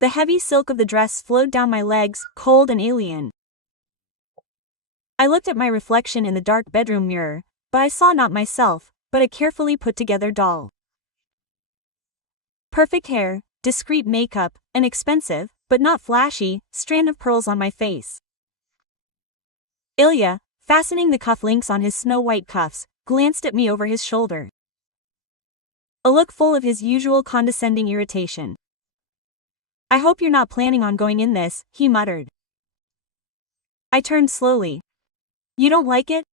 The heavy silk of the dress flowed down my legs, cold and alien. I looked at my reflection in the dark bedroom mirror, but I saw not myself, but a carefully put-together doll. Perfect hair, discreet makeup, an expensive, but not flashy, strand of pearls on my face. Ilya, fastening the cufflinks on his snow-white cuffs, glanced at me over his shoulder. A look full of his usual condescending irritation. "I hope you're not planning on going in this," he muttered. I turned slowly. "You don't like it?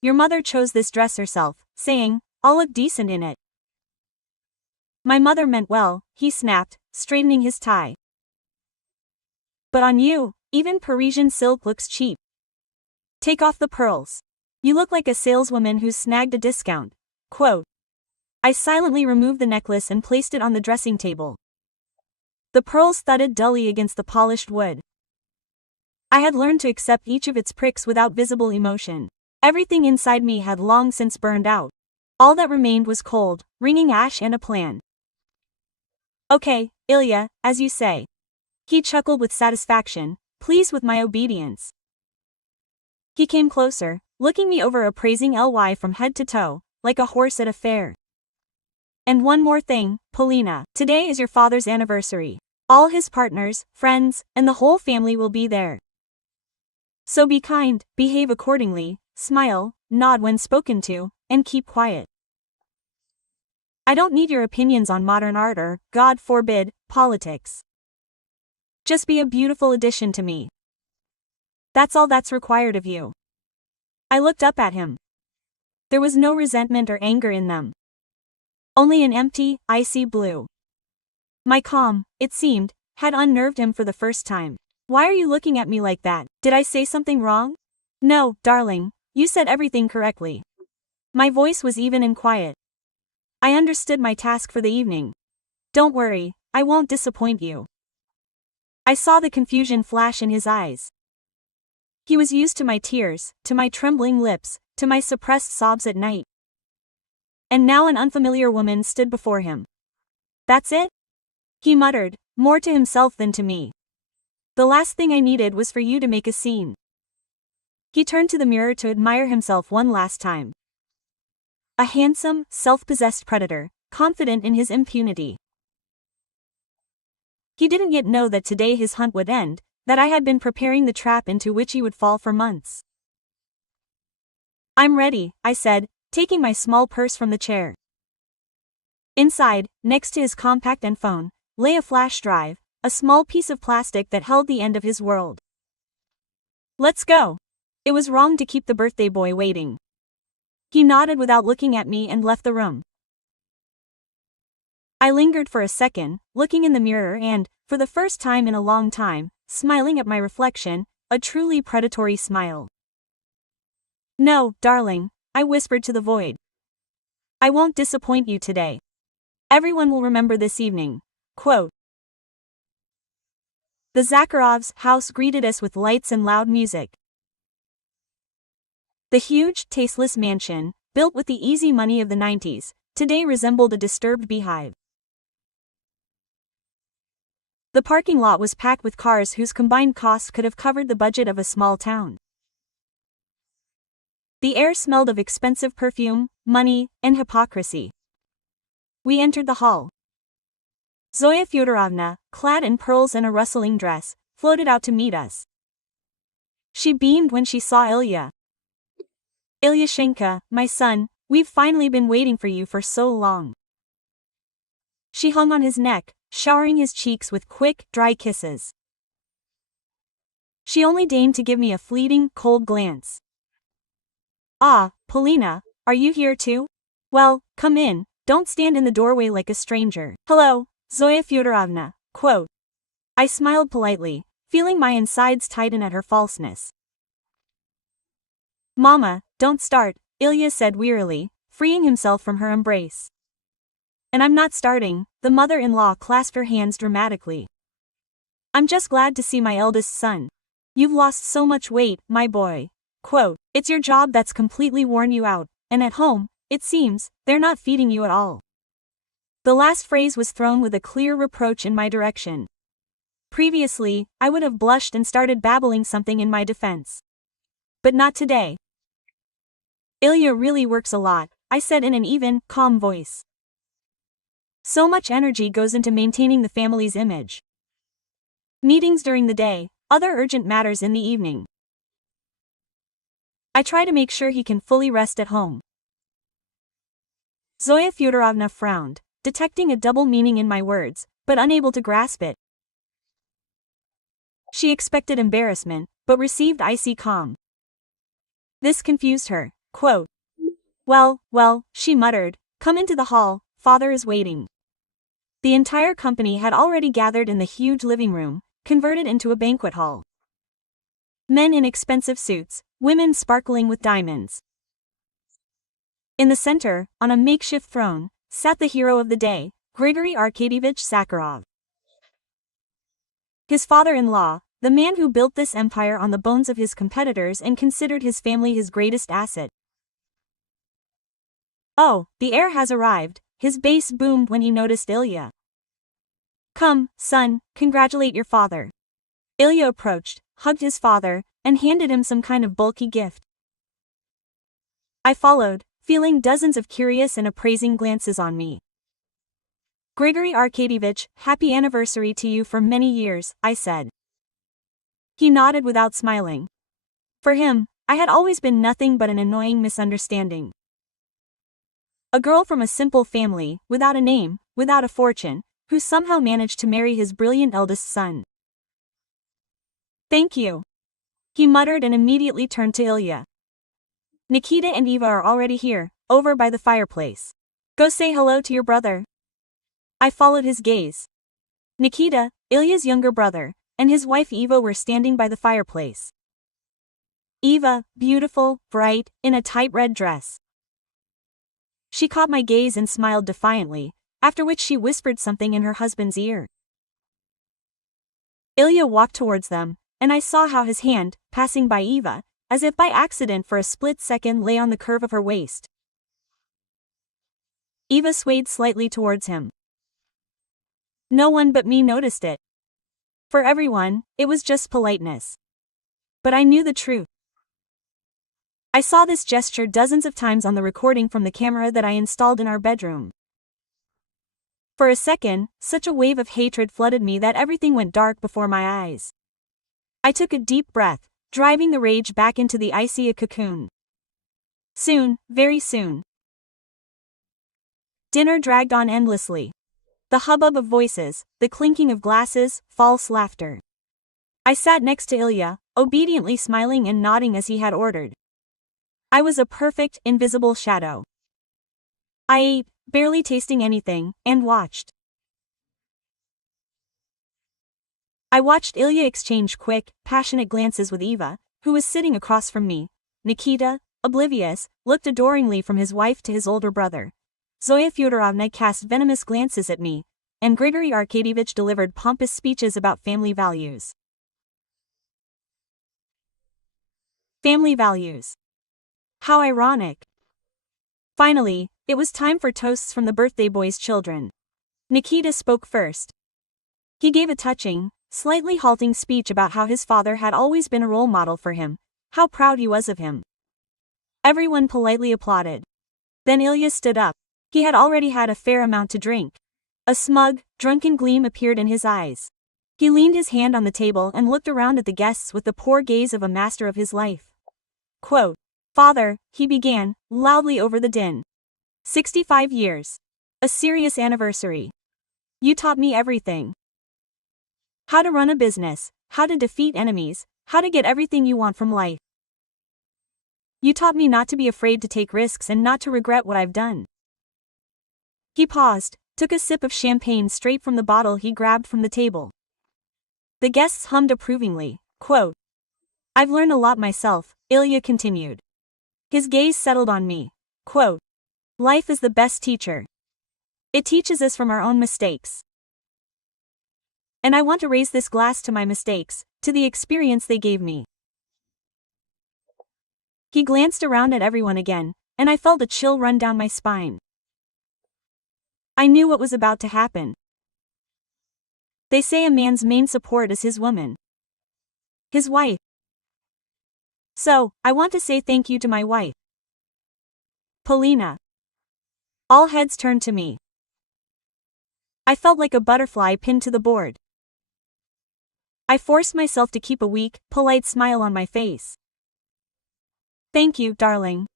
Your mother chose this dress herself, saying, 'I'll look decent in it.'" "My mother meant well," he snapped, straightening his tie. "But on you, even Parisian silk looks cheap. Take off the pearls. You look like a saleswoman who's snagged a discount." Quote. I silently removed the necklace and placed it on the dressing table. The pearls thudded dully against the polished wood. I had learned to accept each of its pricks without visible emotion. Everything inside me had long since burned out. All that remained was cold, ringing ash and a plan. "Okay, Ilya, as you say." He chuckled with satisfaction, pleased with my obedience. He came closer, looking me over appraising Ly from head to toe, like a horse at a fair. "And one more thing, Polina. Today is your father's anniversary. All his partners, friends, and the whole family will be there. So be kind, behave accordingly, smile, nod when spoken to, and keep quiet. I don't need your opinions on modern art or, God forbid, politics. Just be a beautiful addition to me. That's all that's required of you." I looked up at him. There was no resentment or anger in them. Only an empty, icy blue. My calm, it seemed, had unnerved him for the first time. "Why are you looking at me like that? Did I say something wrong?" "No, darling, you said everything correctly." My voice was even and quiet. "I understood my task for the evening. Don't worry, I won't disappoint you." I saw the confusion flash in his eyes. He was used to my tears, to my trembling lips, to my suppressed sobs at night. And now an unfamiliar woman stood before him. "That's it?" he muttered, more to himself than to me. "The last thing I needed was for you to make a scene." He turned to the mirror to admire himself one last time. A handsome, self-possessed predator, confident in his impunity. He didn't yet know that today his hunt would end, that I had been preparing the trap into which he would fall for months. "I'm ready," I said, taking my small purse from the chair. Inside, next to his compact and phone, lay a flash drive, a small piece of plastic that held the end of his world. "Let's go." It was wrong to keep the birthday boy waiting. He nodded without looking at me and left the room. I lingered for a second, looking in the mirror and, for the first time in a long time, smiling at my reflection, a truly predatory smile. "No, darling," I whispered to the void. "I won't disappoint you today. Everyone will remember this evening." Quote. The Zakharovs' house greeted us with lights and loud music. The huge, tasteless mansion, built with the easy money of the 90s, today resembled a disturbed beehive. The parking lot was packed with cars whose combined cost could have covered the budget of a small town. The air smelled of expensive perfume, money, and hypocrisy. We entered the hall. Zoya Fyodorovna, clad in pearls and a rustling dress, floated out to meet us. She beamed when she saw Ilya. "Ilyashenka, my son, we've finally been waiting for you for so long." She hung on his neck, showering his cheeks with quick, dry kisses. She only deigned to give me a fleeting, cold glance. "Ah, Polina, are you here too? Well, come in, don't stand in the doorway like a stranger." "Hello, Zoya Fyodorovna." Quote. I smiled politely, feeling my insides tighten at her falseness. "Mama, don't start," Ilya said wearily, freeing himself from her embrace. "And I'm not starting," the mother-in-law clasped her hands dramatically. "I'm just glad to see my eldest son. You've lost so much weight, my boy." Quote. "It's your job that's completely worn you out, and at home, it seems, they're not feeding you at all." The last phrase was thrown with a clear reproach in my direction. Previously, I would have blushed and started babbling something in my defense. But not today. Ilya really works a lot, I said in an even, calm voice. So much energy goes into maintaining the family's image. Meetings during the day, other urgent matters in the evening. I try to make sure he can fully rest at home. Zoya Fyodorovna frowned, detecting a double meaning in my words, but unable to grasp it. She expected embarrassment, but received icy calm. This confused her. Quote, well, she muttered, come into the hall, father is waiting. The entire company had already gathered in the huge living room, converted into a banquet hall. Men in expensive suits, women sparkling with diamonds. In the center, on a makeshift throne, sat the hero of the day, Grigory Arkadyevich Sakharov. His father-in-law, the man who built this empire on the bones of his competitors and considered his family his greatest asset. Oh, the heir has arrived, his bass boomed when he noticed Ilya. Come, son, congratulate your father. Ilya approached, hugged his father, and handed him some kind of bulky gift. I followed, feeling dozens of curious and appraising glances on me. Grigory Arkadyevich, happy anniversary to you for many years, I said. He nodded without smiling. For him, I had always been nothing but an annoying misunderstanding. A girl from a simple family, without a name, without a fortune, who somehow managed to marry his brilliant eldest son. Thank you. He muttered and immediately turned to Ilya. Nikita and Eva are already here, over by the fireplace. Go say hello to your brother. I followed his gaze. Nikita, Ilya's younger brother, and his wife Eva were standing by the fireplace. Eva, beautiful, bright, in a tight red dress. She caught my gaze and smiled defiantly, after which she whispered something in her husband's ear. Ilya walked towards them, and I saw how his hand, passing by Eva, as if by accident for a split second lay on the curve of her waist. Eva swayed slightly towards him. No one but me noticed it. For everyone, it was just politeness. But I knew the truth. I saw this gesture dozens of times on the recording from the camera that I installed in our bedroom. For a second, such a wave of hatred flooded me that everything went dark before my eyes. I took a deep breath, driving the rage back into the icy cocoon. Soon, very soon. Dinner dragged on endlessly. The hubbub of voices, the clinking of glasses, false laughter. I sat next to Ilya, obediently smiling and nodding as he had ordered. I was a perfect, invisible shadow. I ate, barely tasting anything, and watched. I watched Ilya exchange quick, passionate glances with Eva, who was sitting across from me. Nikita, oblivious, looked adoringly from his wife to his older brother. Zoya Fyodorovna cast venomous glances at me, and Grigory Arkadyevich delivered pompous speeches about family values. Family values. How ironic. Finally, it was time for toasts from the birthday boy's children. Nikita spoke first. He gave a touching, slightly halting speech about how his father had always been a role model for him, how proud he was of him. Everyone politely applauded. Then Ilya stood up. He had already had a fair amount to drink. A smug, drunken gleam appeared in his eyes. He leaned his hand on the table and looked around at the guests with the poor gaze of a master of his life. Quote, Father, he began, loudly over the din. 65 years. A serious anniversary. You taught me everything. How to run a business, how to defeat enemies, how to get everything you want from life. You taught me not to be afraid to take risks and not to regret what I've done. He paused, took a sip of champagne straight from the bottle he grabbed from the table. The guests hummed approvingly. Quote, I've learned a lot myself, Ilya continued. His gaze settled on me. Quote, life is the best teacher. It teaches us from our own mistakes. And I want to raise this glass to my mistakes, to the experience they gave me. He glanced around at everyone again, and I felt a chill run down my spine. I knew what was about to happen. They say a man's main support is his woman. His wife. So, I want to say thank you to my wife, Polina. All heads turned to me. I felt like a butterfly pinned to the board. I forced myself to keep a weak, polite smile on my face. Thank you, darling.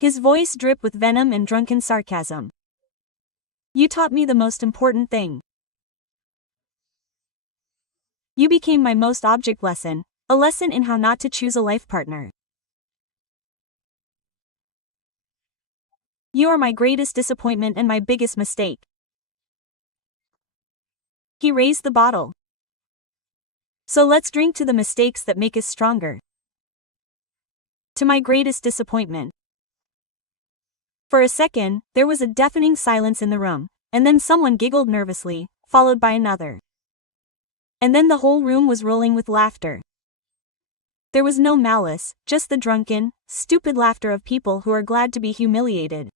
His voice dripped with venom and drunken sarcasm. You taught me the most important thing. You became my most object lesson, a lesson in how not to choose a life partner. You are my greatest disappointment and my biggest mistake. He raised the bottle. So let's drink to the mistakes that make us stronger. To my greatest disappointment. For a second, there was a deafening silence in the room, and then someone giggled nervously, followed by another. And then the whole room was rolling with laughter. There was no malice, just the drunken, stupid laughter of people who are glad to be humiliated.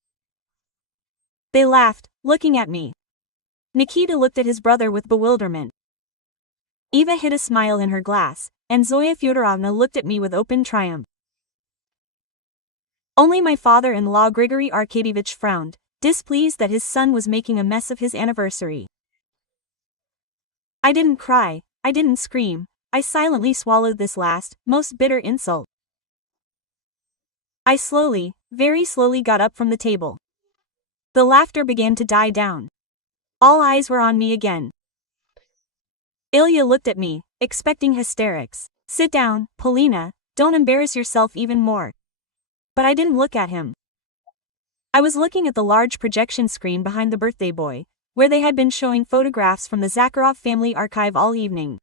They laughed, looking at me. Nikita looked at his brother with bewilderment. Eva hid a smile in her glass, and Zoya Fyodorovna looked at me with open triumph. Only my father-in-law Grigory Arkadyevich frowned, displeased that his son was making a mess of his anniversary. I didn't cry, I didn't scream, I silently swallowed this last, most bitter insult. I slowly, very slowly got up from the table. The laughter began to die down. All eyes were on me again. Ilya looked at me, expecting hysterics. Sit down, Polina, don't embarrass yourself even more. But I didn't look at him. I was looking at the large projection screen behind the birthday boy, where they had been showing photographs from the Zakharov family archive all evening.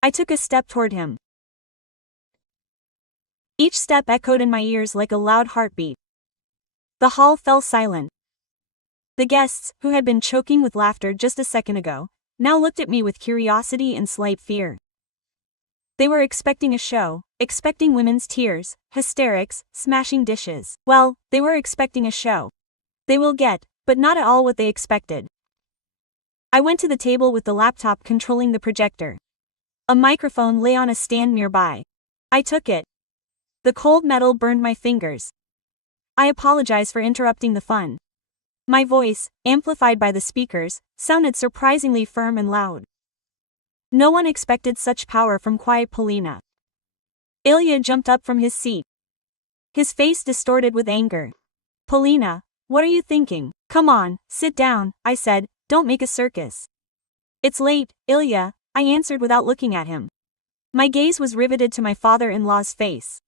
I took a step toward him. Each step echoed in my ears like a loud heartbeat. The hall fell silent. The guests, who had been choking with laughter just a second ago, now looked at me with curiosity and slight fear. They were expecting a show, expecting women's tears, hysterics, smashing dishes. Well, they were expecting a show. They will get, but not at all what they expected. I went to the table with the laptop controlling the projector. A microphone lay on a stand nearby. I took it. The cold metal burned my fingers. I apologize for interrupting the fun. My voice, amplified by the speakers, sounded surprisingly firm and loud. No one expected such power from quiet Polina. Ilya jumped up from his seat. His face distorted with anger. Polina, what are you thinking? Come on, sit down, I said, don't make a circus. It's late, Ilya, I answered without looking at him. My gaze was riveted to my father-in-law's face.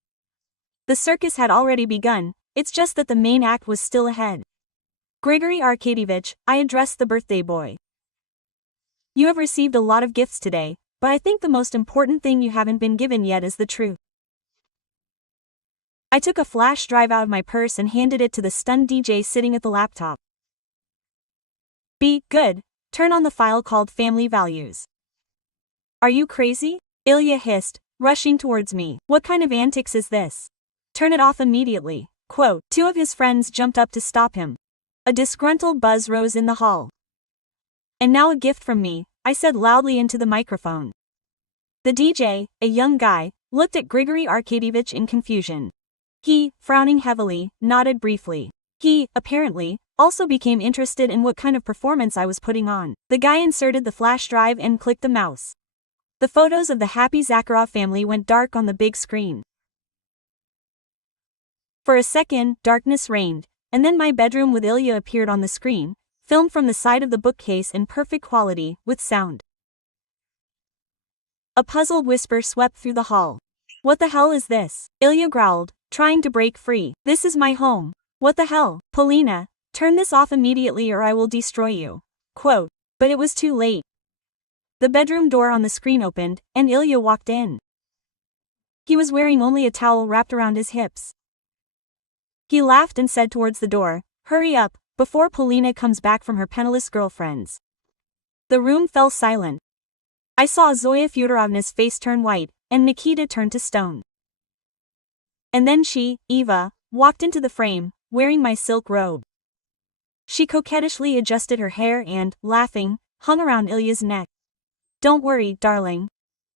The circus had already begun, it's just that the main act was still ahead. Grigory Arkadyevich, I addressed the birthday boy. You have received a lot of gifts today, but I think the most important thing you haven't been given yet is the truth. I took a flash drive out of my purse and handed it to the stunned DJ sitting at the laptop. Be good, turn on the file called Family Values. Are you crazy? Ilya hissed, rushing towards me. What kind of antics is this? Turn it off immediately. Quote. Two of his friends jumped up to stop him. A disgruntled buzz rose in the hall. And now a gift from me, I said loudly into the microphone. The DJ, a young guy, looked at Grigory Arkadyevich in confusion. He, frowning heavily, nodded briefly. He, apparently, also became interested in what kind of performance I was putting on. The guy inserted the flash drive and clicked the mouse. The photos of the happy Zakharov family went dark on the big screen. For a second, darkness reigned, and then my bedroom with Ilya appeared on the screen, filmed from the side of the bookcase in perfect quality, with sound. A puzzled whisper swept through the hall. What the hell is this? Ilya growled, trying to break free. This is my home. What the hell? Polina, turn this off immediately or I will destroy you. Quote. But it was too late. The bedroom door on the screen opened, and Ilya walked in. He was wearing only a towel wrapped around his hips. He laughed and said towards the door, hurry up, before Polina comes back from her penniless girlfriends. The room fell silent. I saw Zoya Fyodorovna's face turn white, and Nikita turn to stone. And then she, Eva, walked into the frame, wearing my silk robe. She coquettishly adjusted her hair and, laughing, hung around Ilya's neck. "Don't worry, darling.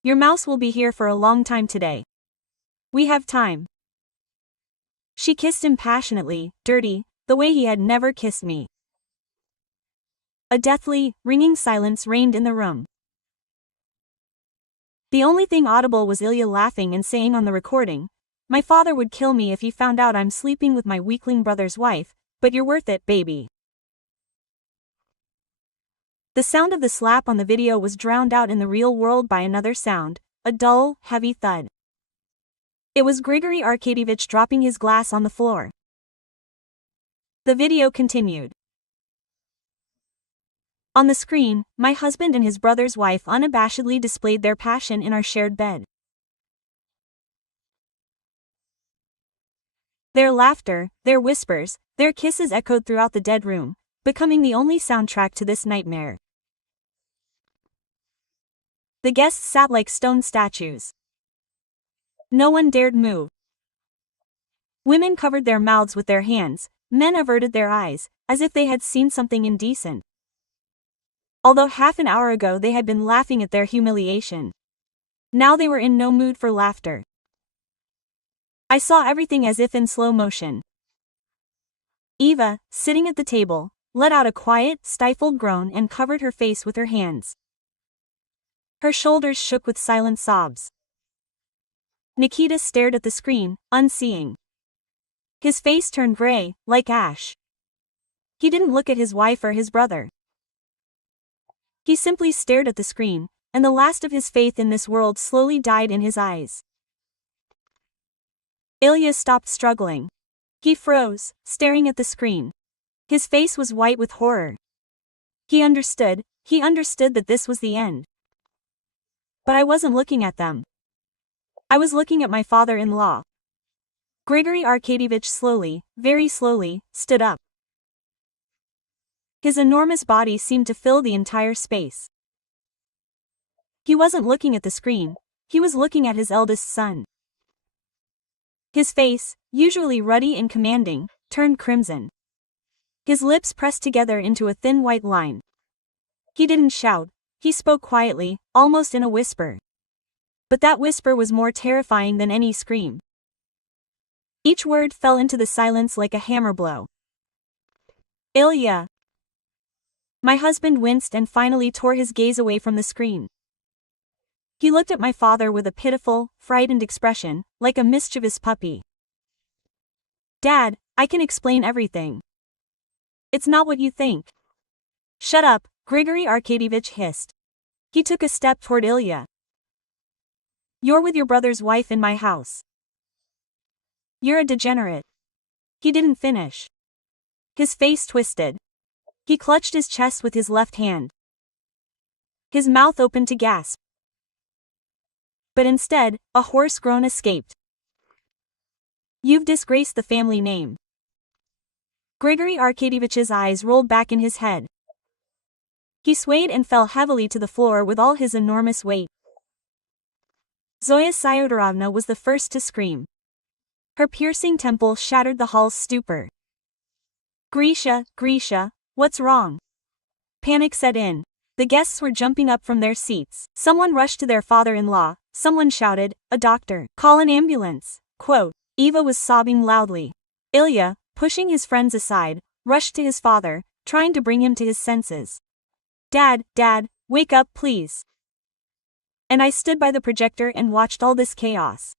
Your mouse will be here for a long time today. We have time." She kissed him passionately, dirty, the way he had never kissed me. A deathly, ringing silence reigned in the room. The only thing audible was Ilya laughing and saying on the recording, "My father would kill me if he found out I'm sleeping with my weakling brother's wife, but you're worth it, baby." The sound of the slap on the video was drowned out in the real world by another sound, a dull, heavy thud. It was Grigory Arkadyevich dropping his glass on the floor. The video continued. On the screen, my husband and his brother's wife unabashedly displayed their passion in our shared bed. Their laughter, their whispers, their kisses echoed throughout the dead room, becoming the only soundtrack to this nightmare. The guests sat like stone statues. No one dared move. Women covered their mouths with their hands, men averted their eyes, as if they had seen something indecent. Although half an hour ago they had been laughing at their humiliation, now they were in no mood for laughter. I saw everything as if in slow motion. Eva, sitting at the table, let out a quiet, stifled groan and covered her face with her hands. Her shoulders shook with silent sobs. Nikita stared at the screen, unseeing. His face turned gray, like ash. He didn't look at his wife or his brother. He simply stared at the screen, and the last of his faith in this world slowly died in his eyes. Ilya stopped struggling. He froze, staring at the screen. His face was white with horror. He understood that this was the end. But I wasn't looking at them. I was looking at my father-in-law. Grigory Arkadyevich slowly, very slowly, stood up. His enormous body seemed to fill the entire space. He wasn't looking at the screen, he was looking at his eldest son. His face, usually ruddy and commanding, turned crimson. His lips pressed together into a thin white line. He didn't shout, he spoke quietly, almost in a whisper. But that whisper was more terrifying than any scream. Each word fell into the silence like a hammer blow. "Ilya." My husband winced and finally tore his gaze away from the screen. He looked at my father with a pitiful, frightened expression, like a mischievous puppy. "Dad, I can explain everything. It's not what you think." "Shut up," Grigory Arkadyevich hissed. He took a step toward Ilya. "You're with your brother's wife in my house. You're a degenerate." He didn't finish. His face twisted. He clutched his chest with his left hand. His mouth opened to gasp. But instead, a hoarse groan escaped. "You've disgraced the family name." Grigory Arkadyevich's eyes rolled back in his head. He swayed and fell heavily to the floor with all his enormous weight. Zoya Syodorovna was the first to scream. Her piercing temple shattered the hall's stupor. Grisha, what's wrong?" Panic set in. The guests were jumping up from their seats. Someone rushed to their father-in-law, someone shouted, "A doctor, call an ambulance." Quote, Eva was sobbing loudly. Ilya, pushing his friends aside, rushed to his father, trying to bring him to his senses. Dad, wake up please." And I stood by the projector and watched all this chaos.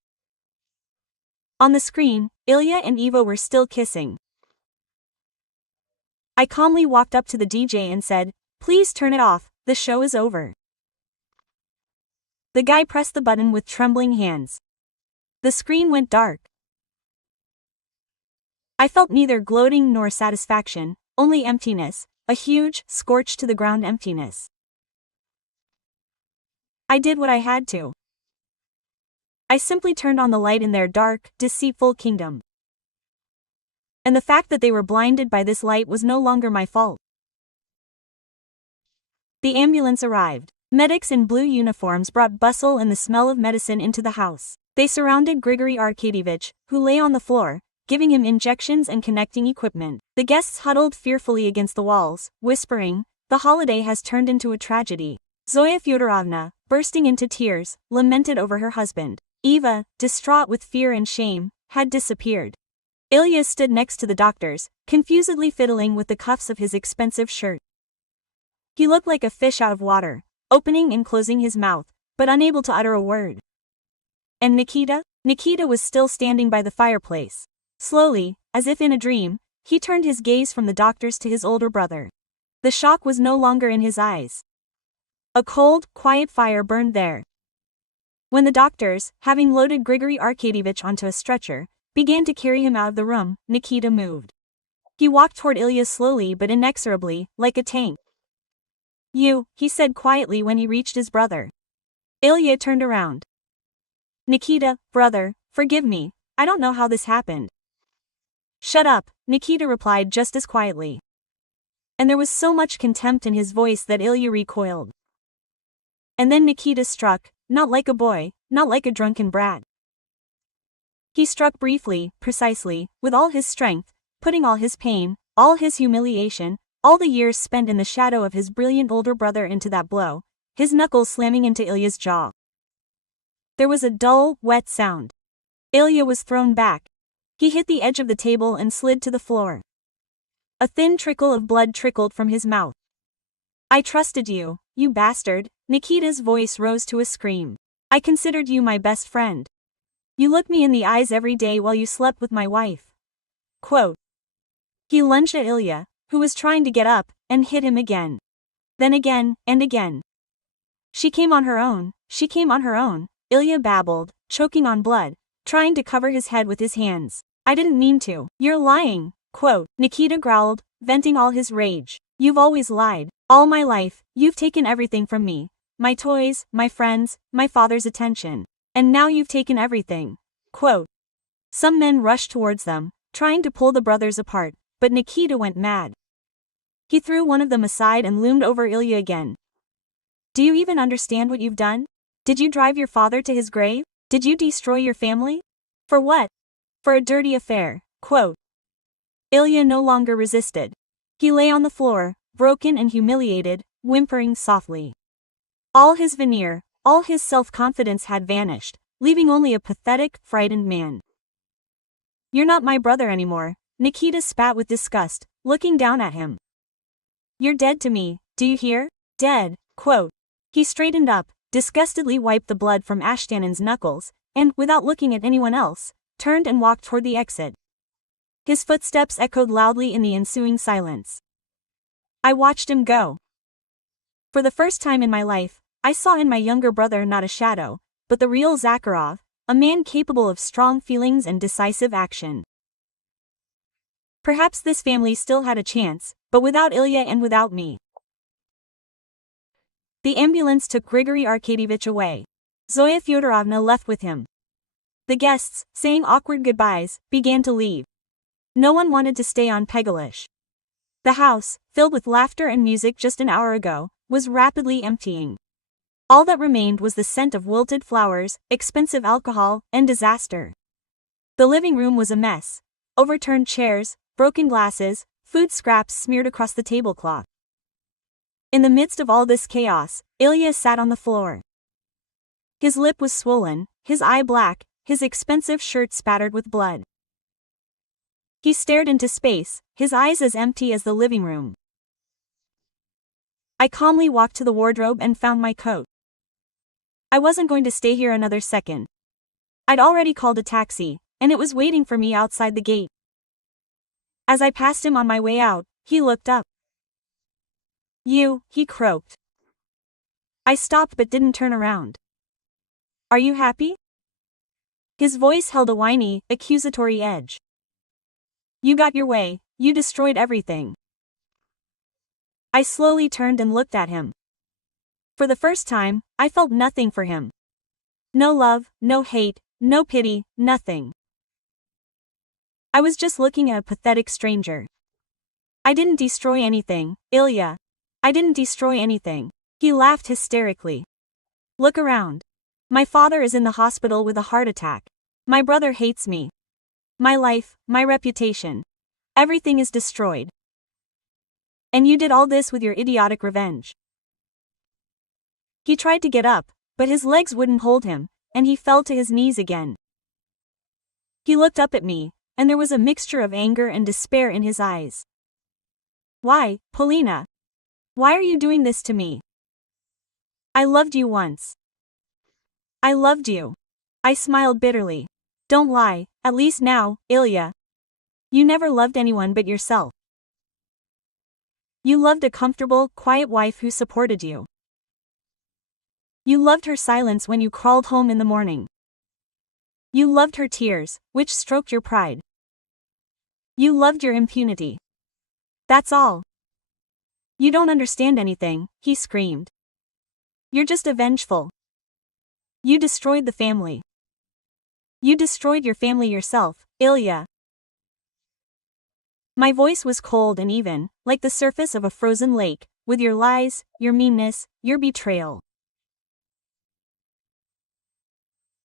On the screen, Ilya and Eva were still kissing. I calmly walked up to the DJ and said, "Please turn it off, the show is over." The guy pressed the button with trembling hands. The screen went dark. I felt neither gloating nor satisfaction, only emptiness, a huge, scorched-to-the-ground emptiness. I did what I had to. I simply turned on the light in their dark, deceitful kingdom. And the fact that they were blinded by this light was no longer my fault. The ambulance arrived. Medics in blue uniforms brought bustle and the smell of medicine into the house. They surrounded Grigory Arkadyevich, who lay on the floor, giving him injections and connecting equipment. The guests huddled fearfully against the walls, whispering, "The holiday has turned into a tragedy." Zoya Fyodorovna, bursting into tears, lamented over her husband. Eva, distraught with fear and shame, had disappeared. Ilya stood next to the doctors, confusedly fiddling with the cuffs of his expensive shirt. He looked like a fish out of water, opening and closing his mouth, but unable to utter a word. And Nikita? Nikita was still standing by the fireplace. Slowly, as if in a dream, he turned his gaze from the doctors to his older brother. The shock was no longer in his eyes. A cold, quiet fire burned there. When the doctors, having loaded Grigory Arkadyevich onto a stretcher, began to carry him out of the room, Nikita moved. He walked toward Ilya slowly but inexorably, like a tank. "You," he said quietly when he reached his brother. Ilya turned around. "Nikita, brother, forgive me, I don't know how this happened." "Shut up," Nikita replied just as quietly. And there was so much contempt in his voice that Ilya recoiled. And then Nikita struck, not like a boy, not like a drunken brat. He struck briefly, precisely, with all his strength, putting all his pain, all his humiliation, all the years spent in the shadow of his brilliant older brother into that blow, his knuckles slamming into Ilya's jaw. There was a dull, wet sound. Ilya was thrown back. He hit the edge of the table and slid to the floor. A thin trickle of blood trickled from his mouth. "I trusted you, you bastard," Nikita's voice rose to a scream. "I considered you my best friend. You looked me in the eyes every day while you slept with my wife." Quote. He lunged at Ilya, who was trying to get up, and hit him again. Then again, and again. She came on her own, Ilya babbled, choking on blood, trying to cover his head with his hands. "I didn't mean to." "You're lying." Quote. Nikita growled, venting all his rage. "You've always lied. All my life, you've taken everything from me. My toys, my friends, my father's attention. And now you've taken everything." Quote. Some men rushed towards them, trying to pull the brothers apart, but Nikita went mad. He threw one of them aside and loomed over Ilya again. "Do you even understand what you've done? Did you drive your father to his grave? Did you destroy your family? For what? For a dirty affair." Quote. Ilya no longer resisted. He lay on the floor, broken and humiliated, whimpering softly. All his veneer, all his self-confidence had vanished, leaving only a pathetic, frightened man. "You're not my brother anymore," Nikita spat with disgust, looking down at him. "You're dead to me, do you hear? Dead." Quote. He straightened up, disgustedly wiped the blood from Ashtanin's knuckles, and, without looking at anyone else, turned and walked toward the exit. His footsteps echoed loudly in the ensuing silence. I watched him go. For the first time in my life, I saw in my younger brother not a shadow, but the real Zakharov, a man capable of strong feelings and decisive action. Perhaps this family still had a chance, but without Ilya and without me. The ambulance took Grigory Arkadyevich away. Zoya Fyodorovna left with him. The guests, saying awkward goodbyes, began to leave. No one wanted to stay on Pegalish. The house, filled with laughter and music just an hour ago, was rapidly emptying. All that remained was the scent of wilted flowers, expensive alcohol, and disaster. The living room was a mess. Overturned chairs, broken glasses, food scraps smeared across the tablecloth. In the midst of all this chaos, Ilya sat on the floor. His lip was swollen, his eye black, his expensive shirt spattered with blood. He stared into space, his eyes as empty as the living room. I calmly walked to the wardrobe and found my coat. I wasn't going to stay here another second. I'd already called a taxi, and it was waiting for me outside the gate. As I passed him on my way out, he looked up. "You," he croaked. I stopped but didn't turn around. "Are you happy?" His voice held a whiny, accusatory edge. "You got your way, you destroyed everything." I slowly turned and looked at him. For the first time, I felt nothing for him. No love, no hate, no pity, nothing. I was just looking at a pathetic stranger. "I didn't destroy anything, Ilya. I didn't destroy anything." He laughed hysterically. "Look around. My father is in the hospital with a heart attack. My brother hates me. My life, my reputation. Everything is destroyed. And you did all this with your idiotic revenge. He tried to get up, but his legs wouldn't hold him, and he fell to his knees again. He looked up at me, and there was a mixture of anger and despair in his eyes. Why, Polina? Why are you doing this to me? I loved you once. I loved you. I smiled bitterly. Don't lie, at least now, Ilya. You never loved anyone but yourself. You loved a comfortable, quiet wife who supported you. You loved her silence when you crawled home in the morning. You loved her tears, which stroked your pride. You loved your impunity. That's all. You don't understand anything, he screamed. You're just a vengeful. You destroyed the family. You destroyed your family yourself, Ilya. My voice was cold and even, like the surface of a frozen lake, with your lies, your meanness, your betrayal.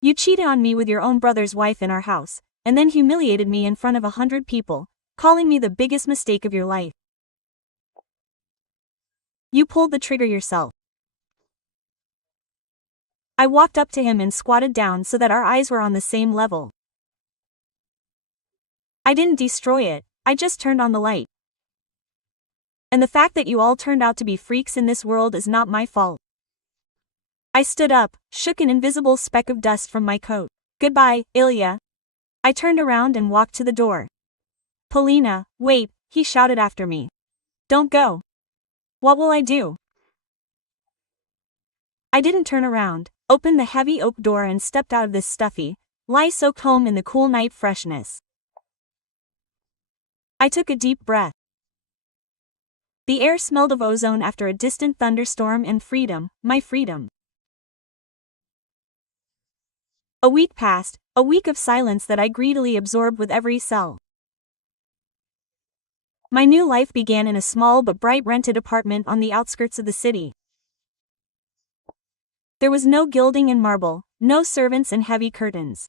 You cheated on me with your own brother's wife in our house, and then humiliated me in front of 100 people, calling me the biggest mistake of your life. You pulled the trigger yourself. I walked up to him and squatted down so that our eyes were on the same level. I didn't destroy it, I just turned on the light. And the fact that you all turned out to be freaks in this world is not my fault. I stood up, shook an invisible speck of dust from my coat. Goodbye, Ilya. I turned around and walked to the door. Polina, wait, he shouted after me. Don't go. What will I do? I didn't turn around, opened the heavy oak door and stepped out of this stuffy, lye-soaked home in the cool night freshness. I took a deep breath. The air smelled of ozone after a distant thunderstorm and freedom, my freedom. A week passed, a week of silence that I greedily absorbed with every cell. My new life began in a small but bright rented apartment on the outskirts of the city. There was no gilding and marble, no servants and heavy curtains.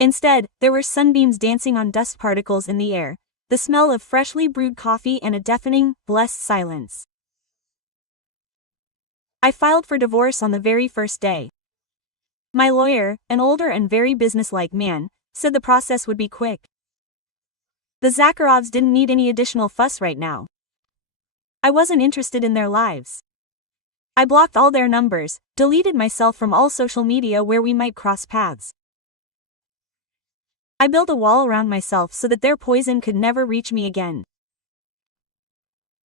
Instead, there were sunbeams dancing on dust particles in the air, the smell of freshly brewed coffee and a deafening, blessed silence. I filed for divorce on the very first day. My lawyer, an older and very businesslike man, said the process would be quick. The Zakharovs didn't need any additional fuss right now. I wasn't interested in their lives. I blocked all their numbers, deleted myself from all social media where we might cross paths. I built a wall around myself so that their poison could never reach me again.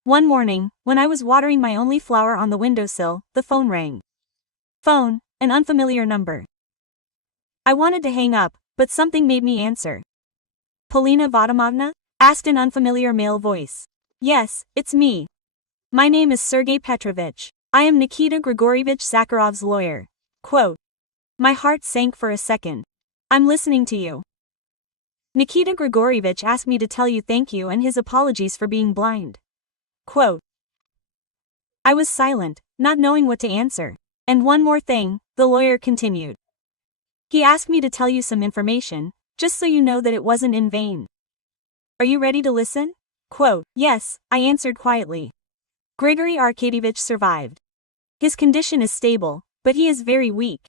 One morning, when I was watering my only flower on the windowsill, the phone rang. Phone, an unfamiliar number. I wanted to hang up, but something made me answer. Polina Vadimovna? Asked an unfamiliar male voice. Yes, it's me. My name is Sergei Petrovich. I am Nikita Grigorievich Zakharov's lawyer. Quote. My heart sank for a second. I'm listening to you. Nikita Grigorievich asked me to tell you thank you and his apologies for being blind. Quote. I was silent, not knowing what to answer. And one more thing, the lawyer continued. He asked me to tell you some information, just so you know that it wasn't in vain. Are you ready to listen? Quote. Yes, I answered quietly. Grigory Arkadyevich survived. His condition is stable, but he is very weak.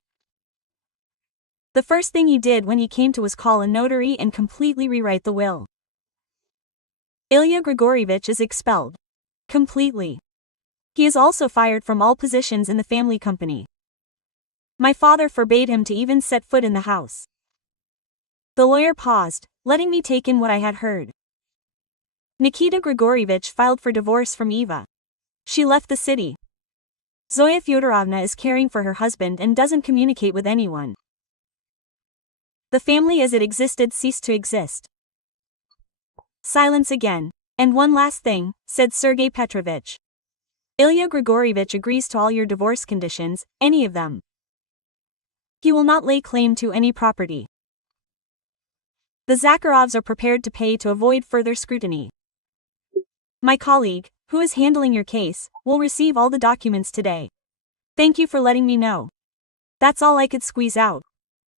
The first thing he did when he came to was call a notary and completely rewrite the will. Ilya Grigorievich is expelled. Completely. He is also fired from all positions in the family company. My father forbade him to even set foot in the house. The lawyer paused, letting me take in what I had heard. Nikita Grigorievich filed for divorce from Eva. She left the city. Zoya Fyodorovna is caring for her husband and doesn't communicate with anyone. The family as it existed ceased to exist. Silence again. And one last thing, said Sergei Petrovich. Ilya Grigorievich agrees to all your divorce conditions, any of them. He will not lay claim to any property. The Zakharovs are prepared to pay to avoid further scrutiny. My colleague, who is handling your case, will receive all the documents today. Thank you for letting me know. That's all I could squeeze out.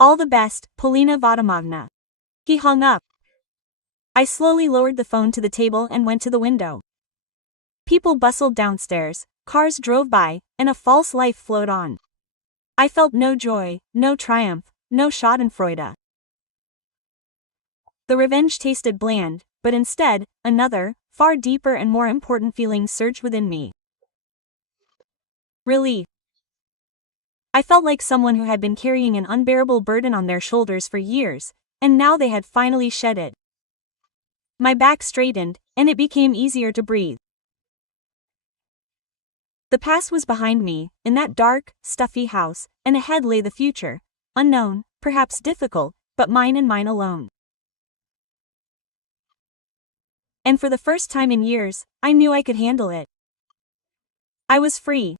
All the best, Polina Vadimovna. He hung up. I slowly lowered the phone to the table and went to the window. People bustled downstairs, cars drove by, and a false life flowed on. I felt no joy, no triumph, no schadenfreude. The revenge tasted bland, but instead, another, far deeper and more important feeling surged within me. Relief. I felt like someone who had been carrying an unbearable burden on their shoulders for years, and now they had finally shed it. My back straightened, and it became easier to breathe. The past was behind me, in that dark, stuffy house, and ahead lay the future, unknown, perhaps difficult, but mine and mine alone. And for the first time in years, I knew I could handle it. I was free.